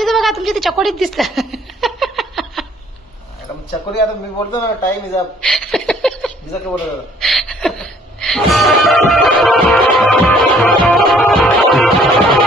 तर बघा तुमची ते चकोडीत दिसत. मॅडम चकोरी आता मी बोलतो ना टाइम इज अप तुझं काय बोलत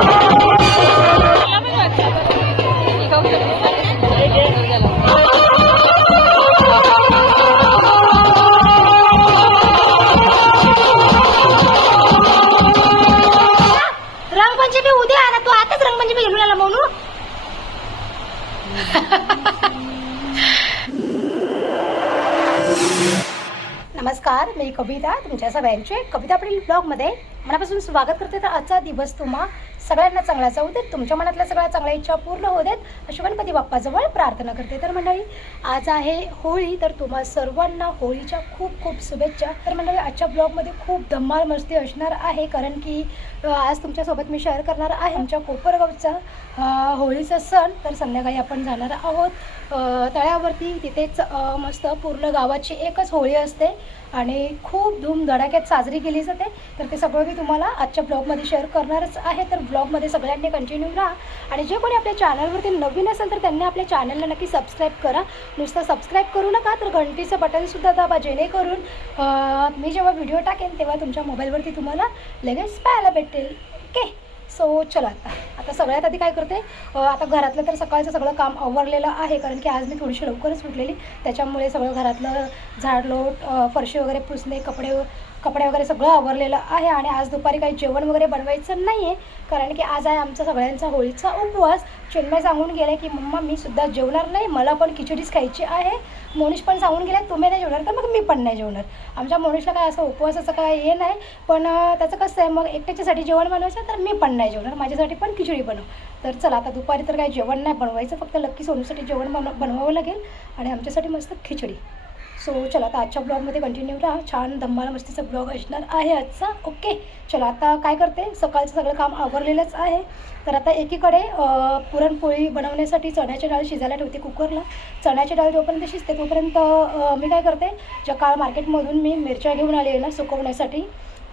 नमस्कार मी कविता तुमच्या सगळ्यांचे कविता आपल्या ब्लॉगमध्ये मनापासून स्वागत करते. तर आजचा दिवस तुम्हा सगळ्यांना चांगला जाऊ देत. तुमच्या मनातल्या सगळ्या चांगल्या इच्छा पूर्ण होऊ देत. अशी गणपती बाप्पाजवळ प्रार्थना करते. तर मंडळी आज आहे होळी. तर तुम्हा सर्वांना होळीच्या खूप खूप शुभेच्छा. तर मंडळी आजच्या ब्लॉगमध्ये खूप धम्माल मस्ती असणार आहे. कारण की आज तुमच्यासोबत मी शेअर करणार आहे आमच्या कोपरगावचा होळीचा सण. तर संध्याकाळी आपण जाणार आहोत. तळ्यावरती तिथेच मस्त पूर्ण गावाची एकच होळी असते. आणि खूप धूमधडाक्यात साजरी केली जाते. तर ते सगळं मी तुम्हाला आजच्या ब्लॉगमध्ये शेअर करणारच आहे. तर ब्लॉगमध्ये सगळ्यांनी कंटिन्यू राहा. आणि जे कोणी आपल्या चॅनलवरती नवीन असेल तर त्यांनी आपल्या चॅनलला नक्की सबस्क्राईब करा. नुसतं सबस्क्राईब करू नका तर घंटीचं बटनसुद्धा दाबा जेणेकरून मी जेव्हा व्हिडिओ टाकेन तेव्हा तुमच्या मोबाईलवरती तुम्हाला लगेच पाहायला भेटेल. ओके सो चला आता आता सगळ्यात आधी काय करते? आता घरातलं तर सकाळचं सगळं काम आवरलेलं आहे कारण की आज मी थोडीशी लवकरच उठलेली. त्याच्यामुळे सगळं घरातलं झाडलोट फरशी वगैरे पुसणे कपडे कपडे वगैरे सगळं आवरलेलं आहे आणि आज दुपारी काही जेवण वगैरे बनवायचं नाही आहे कारण की आज आहे आमचा सगळ्यांचा होळीचा उपवास. चिन्मय सांगून गेले की मम्मा मी सुद्धा जेवणार नाही मला पण खिचडीच खायची आहे. मोनिश पण सांगून गेले तुम्ही नाही जेवणार तर मग मी पण नाही जेवणार. आमच्या मोनिशला काय असं उपवासाचं काय हे नाही पण त्याचं कसं आहे मग एकट्याच्यासाठी जेवण बनवायचं तर मी पण नाही जेवणार माझ्यासाठी पण खिचडी बनव. तर चला आता दुपारी तर काही जेवण नाही बनवायचं फक्त लक्की सोनूसाठी जेवण बनव बनवावं लागेल आणि आमच्यासाठी मस्त खिचडी. सो चला आता आजच्या ब्लॉगमध्ये कंटिन्यू राहा. छान धम्माला मस्तीचा ब्लॉग असणार आहे आजचा. ओके चला आता काय करते? सकाळचं सगळं काम आवरलेलंच आहे. तर आता एकीकडे पुरणपोळी बनवण्यासाठी चण्याची डाळ शिजायला ठेवते कुकरला. चण्याची डाळ जोपर्यंत शिजते तोपर्यंत मी काय करते? ज्या काळ मार्केटमधून मी मिरच्या घेऊन आली आहे ना सुकवण्यासाठी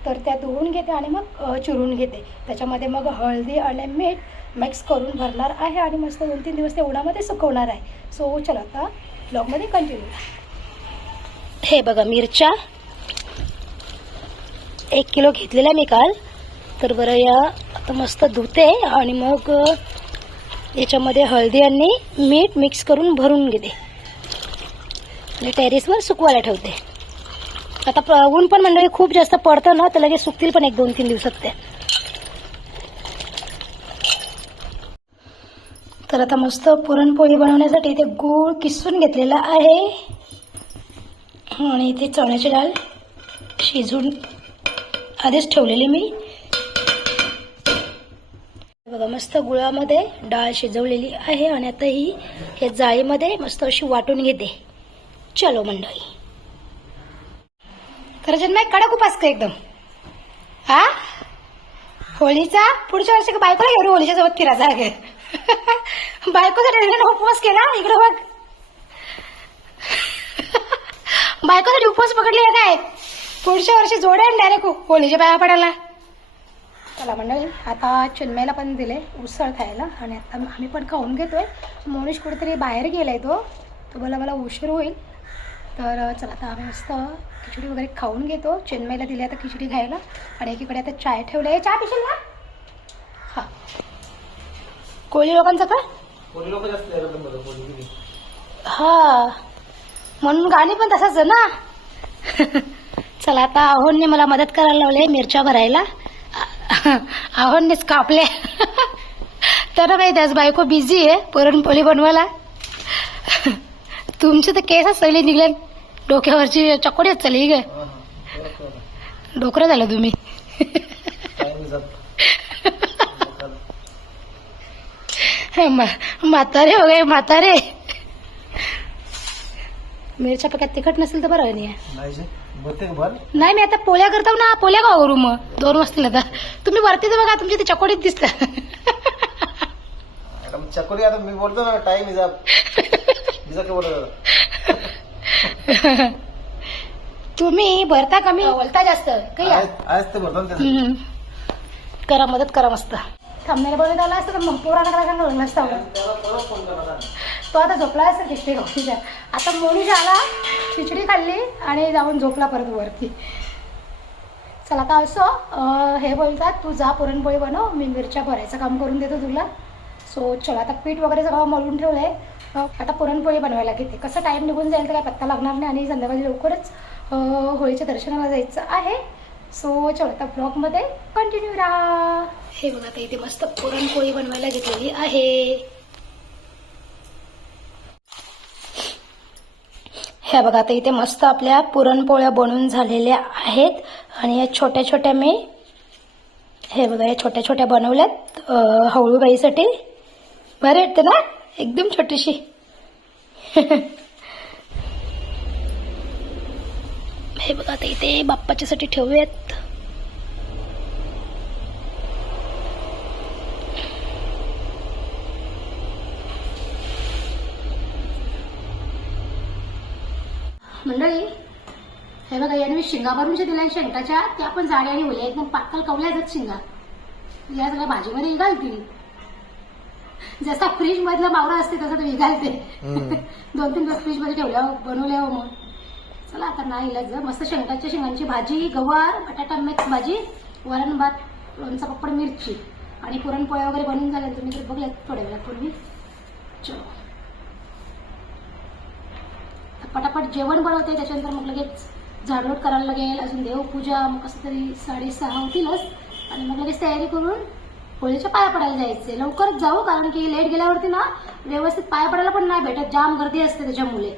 तर त्या धुवून घेते आणि मग चिरून घेते. त्याच्यामध्ये मग हळदी आणि मीठ मिक्स करून भरणार आहे आणि मस्त दोन तीन दिवस ते उन्हामध्ये सुकवणार आहे. सो चला आता ब्लॉगमध्ये कंटिन्यू हे बघा मिरच्या. एक किलो घेतलेल्या मी काल. तर बरं या आता मस्त धुते आणि मग याच्यामध्ये हळदी आणि मीठ मिक्स करून भरून घेते. आणि टेरेसवर सुकवायला ठेवते. आता ऊन पण मंडळी खूप जास्त पडतं ना तर लगेच सुकतील पण एक दोन तीन दिवसात ते. तर आता मस्त पुरणपोळी बनवण्यासाठी ते गूळ किसून घेतलेला आहे. हो, आणि इथे चण्याची डाळ शिजून आधीच ठेवलेली मी. बघा मस्त गुळामध्ये डाळ शिजवलेली आहे आणि आता ही या जाळीमध्ये मस्त अशी वाटून घेते. चलो मंडळी. खरंच नाही कडक उपास का एकदम. हा होळीचा पुढच्या वर्षी बायकोला घेऊन होळीच्या सोबत फिरायचा बायकोचा उपवास केला इकडे बघ. बायकोसाठी उपवास पकडले काय? पुढच्या वर्षी जोड्या डायरेक्ट होळीच्या पाया पडायला. चला मंडळी आता चिन्मयला पण दिले उसळ खायला आणि आता आम्ही पण खाऊन घेतोय. मोनिश कुठेतरी बाहेर गेलाय तो. तो बोला मला उशीर होईल. तर चला आता आम्ही मस्त खिचडी वगैरे खाऊन घेतो. चिन्मयला दिली आता खिचडी खायला आणि एकीकडे आता चाय ठेवले चहा पिशील ना? हा. कोळी लोकांचं का? आहे. हा. म्हणून गाणी पण तसंच आहे ना? चला आता आहोनने मला मदत करायला लावले मिरच्या भरायला. आहोननेच कापले तर काही त्याच बायको बिझी आहे पुरणपोळी बनवायला. तुमचे तर केसच सगळे निघले. डोक्यावरची चकोडीच चालली ग हा, हा. डोकरं झालं तुम्ही. म्हा- म्हातारे हो गे म्हातारे. मिरच्या पक्यात तिखट नसेल तर बरं नाही. नाही नाही मी आता पोल्या करतो ना पोल्या का करू मग. दोन वाजतील आता. तुम्ही वरती तर बघा तुमची ती चकोडीत दिसत. चकोरी आता मी बोलतो ना टाइम इज काय बोलत तुम्ही भरता कमी बोलता जास्त. काही आज आज ते भरतो ना त्याचं. हम्म. करा मदत करा मस्त. थांबण्याला बनवत आला असतं तर मग पोराला काय फोन करणार आहे. तो आता झोपला असेल तिकडे गौरीच्या आता मोनीश आला खिचडी खाल्ली आणि जाऊन झोपला परत वरती. चला आता असं हे बोलतात तू जा पुरणपोळी बनव मी मिरच्या भरायचं काम करून देतो तुला. सो चला आता पीठ वगैरे सगळं मळून ठेवलं आहे आता पुरणपोळी बनवायला घेते. कसं टाईम निघून जाईल तर काय पत्ता लागणार नाही आणि संध्याकाळी लवकरच होळीच्या दर्शनाला जायचं आहे. सो चला आता ब्लॉगमध्ये कंटिन्यू राहा. हे बघा आता इथे मस्त पुरणपोळी बनवायला घेतलेली आहे. हे बघा आता इथे मस्त आपल्या पुरणपोळ्या बनवून झालेल्या आहेत. आणि या छोट्या छोट्या मी हे बघा या छोट्या छोट्या बनवल्यात हळूबाईसाठी. बरे वाटते ना? एकदम छोटीशी. हे बघा आता इथे बाप्पाच्यासाठी ठेवूयात. मंडळी हे बघा याने मी शिंगा भरून जे दिल्या शेंगाच्या त्या पण जाड्या आणि ओल्या एकदम पातळ कवल्या आहेत शिंगा. या सगळ्या भाजीमध्ये घालतील जसा फ्रीज मधला मावळा असते तसं ते घालते. दोन तीन दिवस फ्रीजमध्ये ठेवल्या बनवल्या मग. चला आता नाही इलाज मस्त शेंगाच्या शेंगांची भाजी गवार बटाटा मिक्स भाजी वरण भात लोणचा पापड मिरची आणि पुरणपोळ्या वगैरे बनवून झाल्या. तुम्ही तर बघल्यात थोड्या वेळापूर्वी चलो. पटापट जेवण बनवते. त्याच्यानंतर मग लगेच झाडलोट करायला लागेल. अजून देवपूजा मग कसं तरी साडेसहा होतीलच. आणि मग लगेच तयारी करून होळीच्या पाया पडायला जायचे लवकरच जाऊ कारण की लेट गेल्यावरती ना व्यवस्थित पाया पडायला पण नाही भेटत. जाम गर्दी असते त्याच्यामुळे.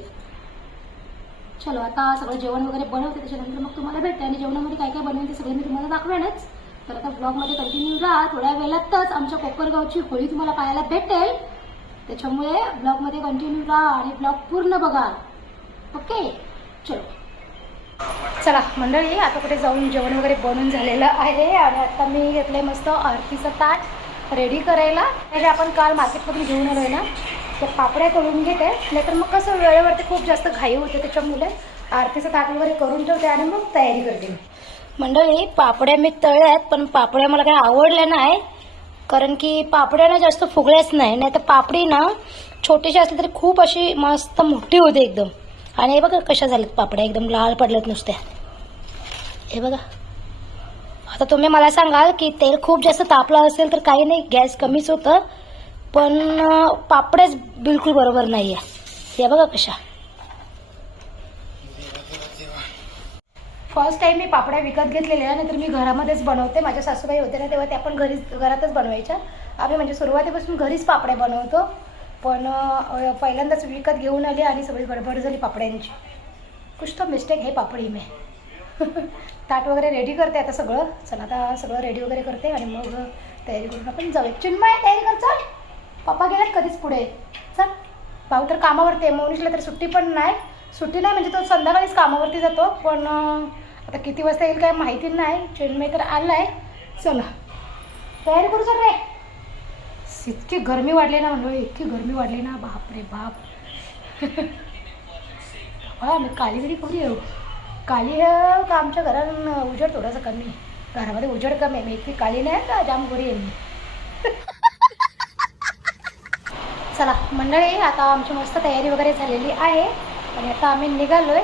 चलो आता सगळं जेवण वगैरे बनवते त्याच्यानंतर मग तुम्हाला भेटते. आणि जेवणामध्ये काय काय बनवेल ते सगळं मी तुम्हाला दाखवेनच. तर आता ब्लॉगमध्ये कंटिन्यू राहा थोड्या वेळातच आमच्या कोपरगावची होळी तुम्हाला पाहायला भेटेल. त्याच्यामुळे ब्लॉगमध्ये कंटिन्यू राहा आणि ब्लॉग पूर्ण बघा. ओके? चलो. चला मंडळी आता कुठे जाऊन जेवण वगैरे बनून झालेलं आहे. आणि आता मी घेतलंय मस्त आरतीचं ताट रेडी करायला. म्हणजे आपण काल मार्केटमधून घेऊन आलोय ना त्या पापड्या करून घेते. नाहीतर मग कसं वेळेवरती खूप जास्त घाई होते त्याच्यामुळे आरतीचं ताट वगैरे करून ठेवते आणि मग तयारी करते मंडळी पापड्या मी तळल्यात पण पापड्या मला काही आवडल्या नाही. कारण की पापड्या ना जास्त फुगल्याच नाही. नाही तर पापडी ना छोटीशी असली तरी खूप अशी मस्त मोठी होते एकदम. आणि हे बघा कशा झाल्यात पापड्या एकदम लाल पडल्यात नुसत्या. हे बघा. आता तुम्ही मला सांगाल की तेल खूप जास्त तापलं असेल तर काही नाही गॅस कमीच होतं. पण पापड्याच बिलकुल बरोबर नाही आहे हे बघा कशा. फर्स्ट टाइम मी पापड्या विकत घेतलेल्या नाहीतर मी घरामध्येच बनवते. माझ्या सासूबाई होते ना तेव्हा त्या पण घरीच घरातच बनवायच्या. आम्ही म्हणजे सुरुवातीपासून घरीच पापड्या बनवतो. पण पहिल्यांदाच विकत घेऊन आली आणि सगळी गडबड झाली पापड्यांची. कुछ तो मिस्टेक हे पापडी मी. ताट वगैरे रेडी करते आता सगळं. चला आता सगळं रेडी वगैरे करते आणि मग तयारी करून आपण जाऊया. चिन्मय तयारी कर चल. पप्पा गेलात कधीच पुढे. चल भाऊ तर कामावरती आहे. मोनिशला तर सुट्टी पण नाही. सुट्टी नाही म्हणजे तो संध्याकाळीच कामावरती जातो पण आता किती वाजता येईल काय माहिती नाही. चेन्नई तर आला आहे चला तयारी करू सर रे. इतकी गरमी वाढली ना म्हणजे इतकी गरमी वाढली ना. बाप रे बाप. हा मी काली बिली कधी येऊ? काली का आमच्या घरात उजेड थोडासा कमी. घरामध्ये उजेड कमी आहे. मी इतकी काली नाही का? जाम गोरी आहे मी. चला मंडळी आता आमची मस्त तयारी वगैरे झालेली आहे. आणि आता आम्ही निघालो आहे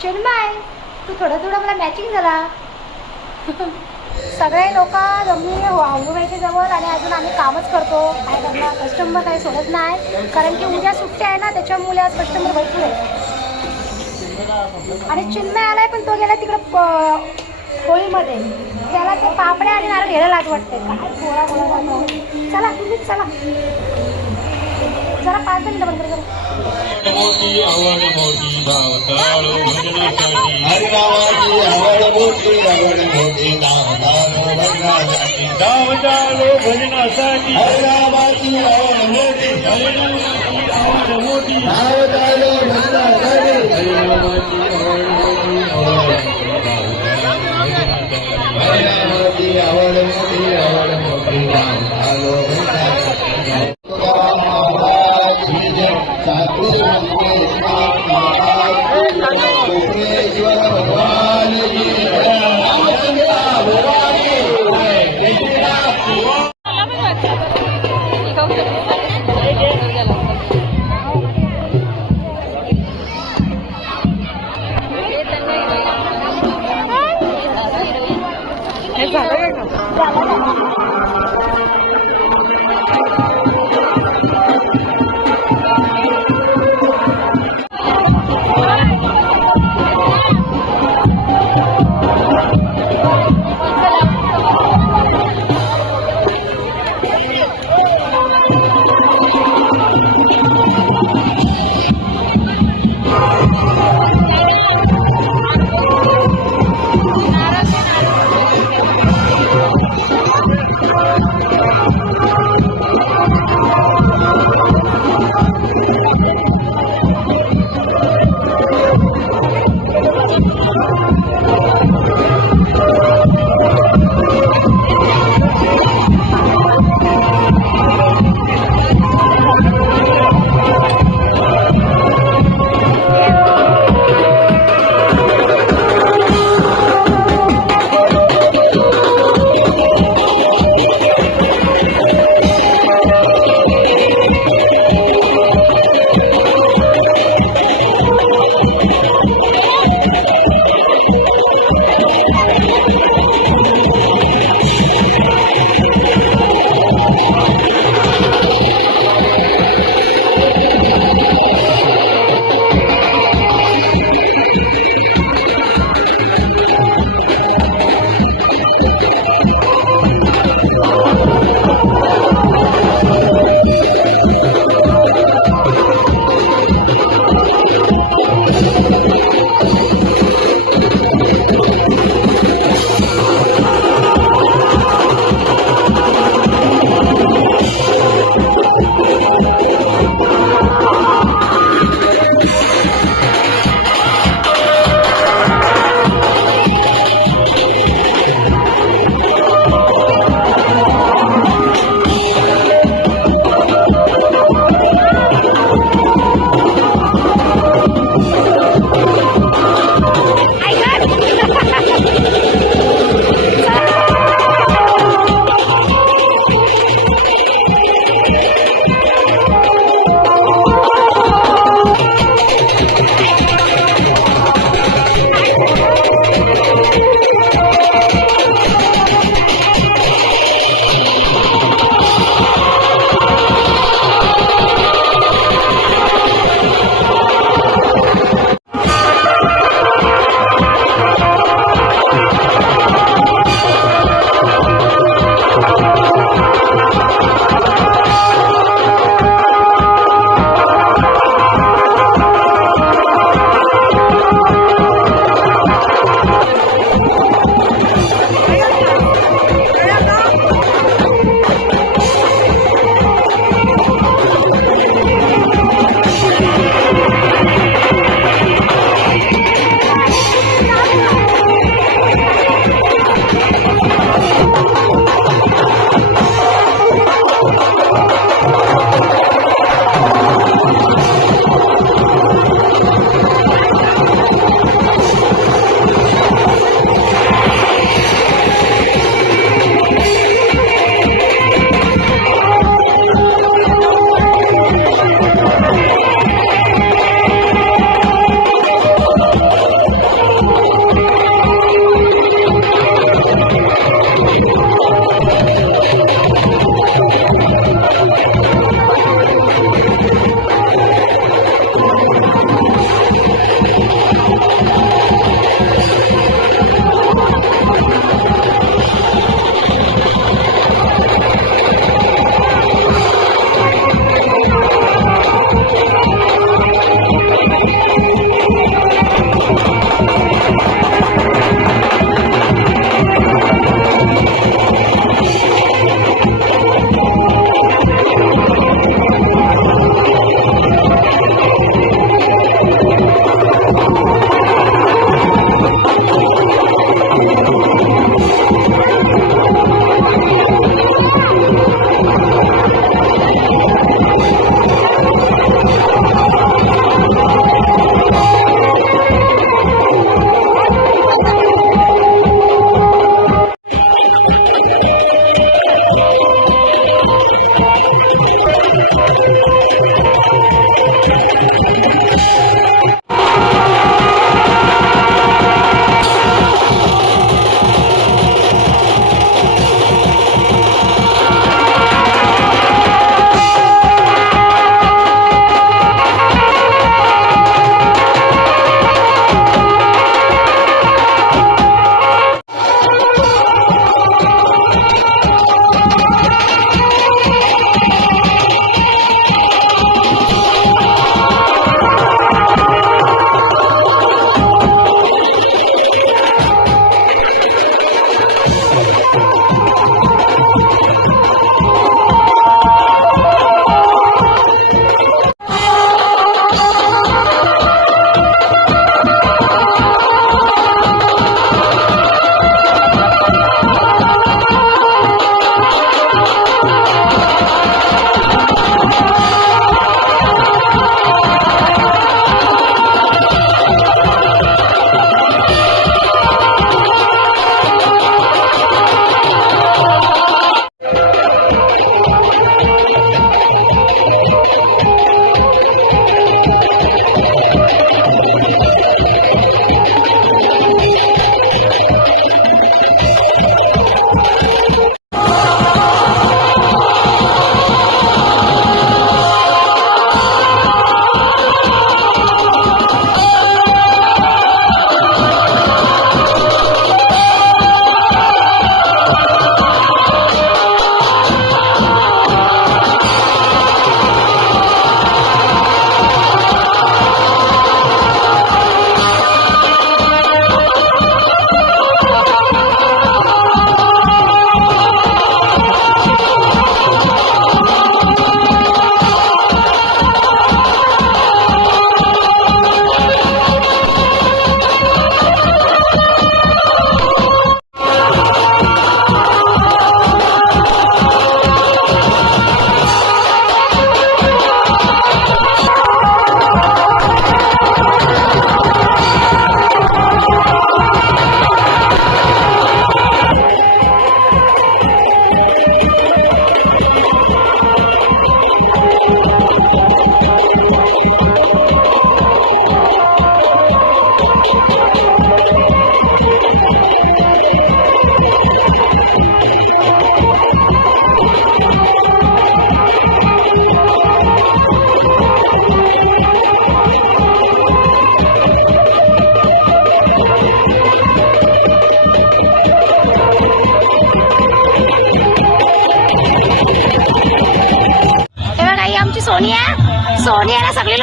चिन्मय तू थोडं थोडं मला मॅचिंग झाला. सगळे लोक जमली हो, आवडूबाईच्या जवळ आणि अजून आम्ही कामच करतो. काय करणार कस्टमर काही सोडत नाही. कारण की उद्या सुट्टी आहे ना त्याच्यामुळे आज कस्टमर भरपूर आहे आणि चिन्मय आलाय पण तो गेला तिकडं प- होळीमध्ये. त्याला ते पापड्या आणि नारळ घ्यायला लाज वाटते. काय चला तुम्हीच चला. जरा पाच मिनिटं बंद कर मोठी आवड मोठी धावताळो भजनासाठी हरिनामाची आवड मोठी आवड मोठी नामदानो भजनासाठी. धावताळो भजनासाठी. हरिनामाची आवड मोठी हरिनामाची आवड मोठी नामदानो भजनासाठी हरिनामाची आवड मोठी आवड हरिनामाची आवड मोठी आवड मोठी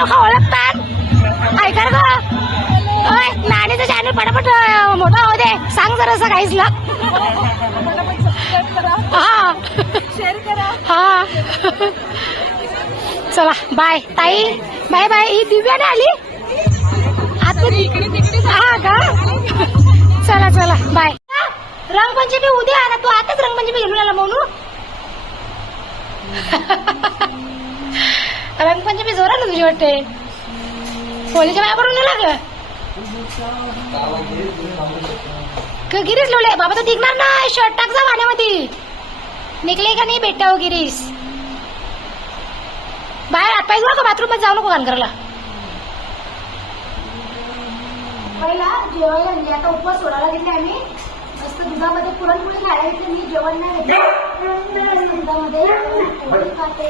लोक ओळखतात. ऐका ग. ओय नाणीचं चॅनल पटापट अं, मोठा होऊ दे. सांग जरा असं काहीच ना हा. हा. चला बाय ताई बाय बाय ही दिव्या ना आली? आता हा का? चला चला बाय रंगपंचमी उद्या आला तू आताच रंगपंचमी घेऊन आला म्हणू रंगपंचमी जोरात तुझी वाटते होळीच्या बाया करून नेला ग क- गिरीश लोले बाबा तो टिकणार नाही. शर्ट टाक जा पाण्यामध्ये निघले का नाही बेटा हो गिरीश? बाहेर पाय धुवा का? बाथरूममध्ये जाऊ नको घाण करायला पहिला जेवायला म्हणजे आता उपवास सोडायला घेतले आम्ही. मस्त दुधामध्ये पुरणपोळी खायला घेतली मी जेवण नाही घेतलं दुधामध्ये. पोळी खाते.